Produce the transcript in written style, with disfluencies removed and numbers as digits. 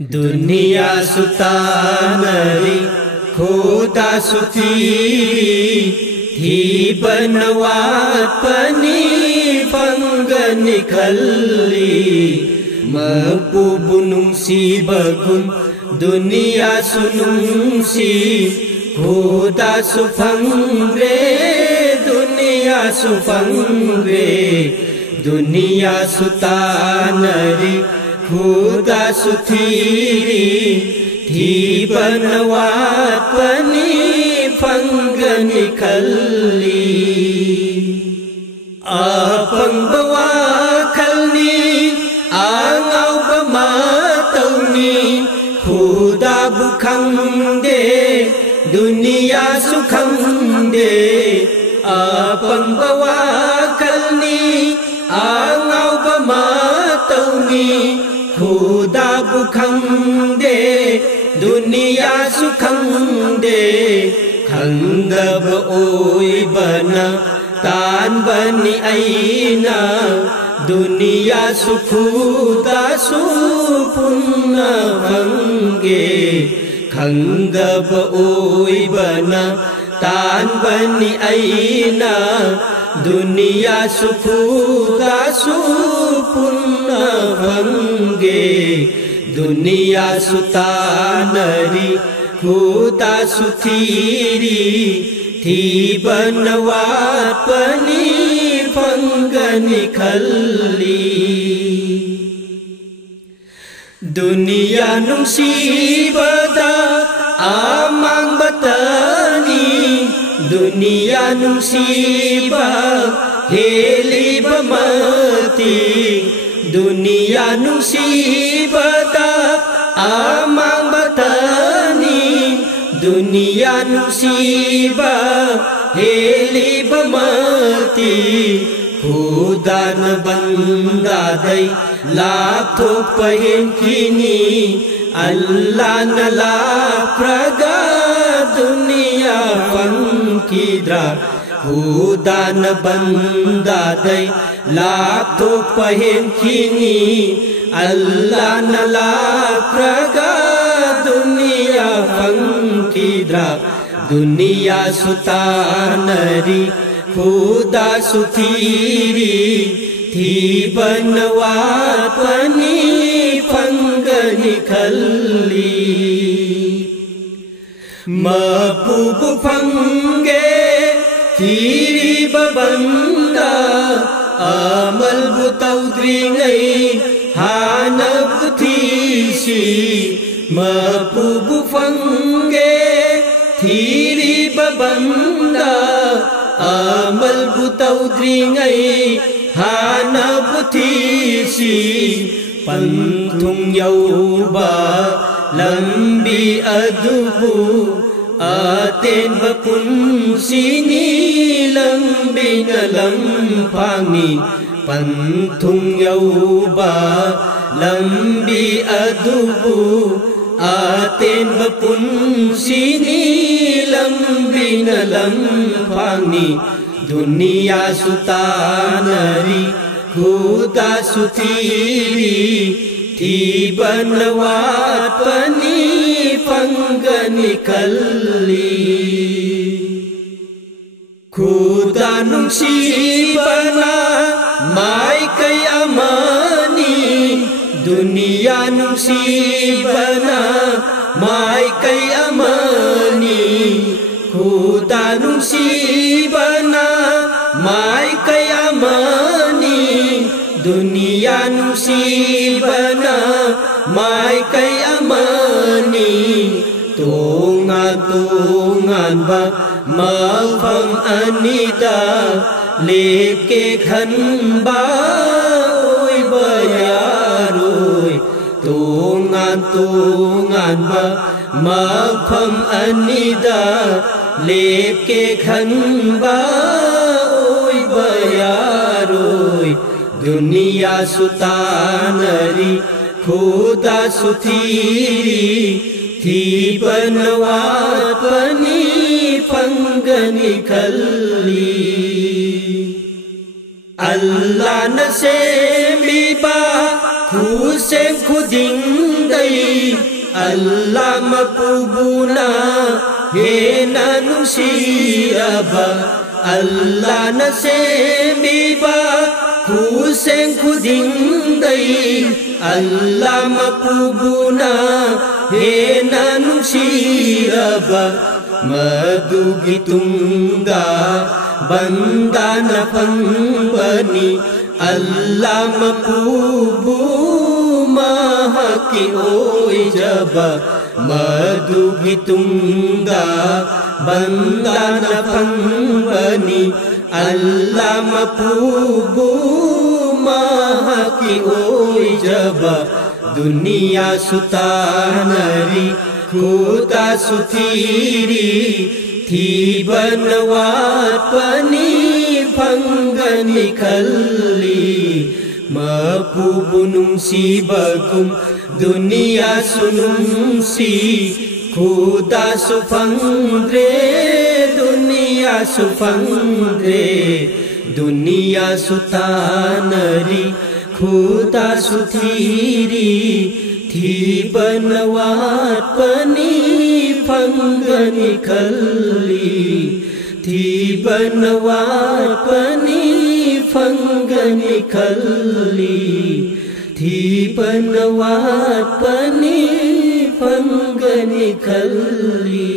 दुनिया सुतानरी खुदा सुथीरी थी बनवात पनी पंग निकली मपु बुनुंसी बगुन दुनिया सुनुंसी खुदा सुफंगरे दुनिया सुफंगरे दुनिया सुतानरी खुदा सुथीरी थी बनवात पनी पंग निकली अपंग बवा खलनी आंगाव बमातौनी खुदा बुखंदे दुनिया सुखंदे अपंग बवा खलनी आंगाव बमातौनी खुदा बुखंदे दुनिया सुखंदे खंगब ओय बना तान बनी आईना दुनिया सुखुदा सुपुन्न भंगे खंगब ओय बना तान बनी आईना दुनिया सुखुदा सुपुन्न भंगे दुनिया सुतानरी खुदा सुथीरी थी बनवात पनी पंग निकली दुनिया नुसीबदा आमांग बतनी दुनिया नुसीबा हेली बमती दुनिया नुसीबदा आमांग बतनी दुनिया नुसीबा हेली बमती खुदा न बंदा दई लाखो पहन किनी अल्लाह न ला प्रगा दुनिया पंकीद्रा खुदा न बंदा दई लाखो पहन किनी अल्लाह न ला प्रगा दुनिया पंकीद्रा दुनिया सुतानरी खुदा सुथीरी थी बनवात पनी पंग निकली मपूब फंगे थीरी बबंदा अमल बुतौद्री गई हानब थीसी मपूब फंगे थीरी बबंदा अमल बुतौद्री गई हानब थीसी पंथुंग यौबा लंबी अदुबु आतेन बपुंसिनी लंबी नलंपांगी पंथुंग यौबा लंबी अदुबु आतेन बपुंसिनी लंबी नलंपांगी दुनिया सुतानरी खुदा सुथीरी थी बनवात पनी पंग निकली खुदा नुसीबना माय कई अमानी दुनिया नुसीबना माय कई अमानी खुदा नुसीबना माय कई अमानी दुनिया नुसीबना माय कई अमानी तोंगान बा मफम अनिदा लेके खनबा ओय बयारोय तोंगान बा मफम अनिदा लेके खनबा ओय बयारोय दुनिया सुतानरी खुदा सुथीरी थी बनवात पनी पंग निकली अल्लाह न से मिबा खुसे खुदिंग Allah mapubuna he nanusiaba Allah na semiba kuseng kudingday Allah mapubuna he nanusiaba madugitungda bandana pangbani Allah mapubu mahaki oi jaba madugitungda bandana pangbani Allah mapubu mahaki oi jaba dunia sutanari khuda suthiri thi banawat pani panggani khalli mapubunung si bagum dunia sunung si khuda sufangre dunia sufangre dunia sutanari khuda suthiri thi banawat pani panggani khalli thi banawat pani panggani khalli thi banawat pani panggani khalli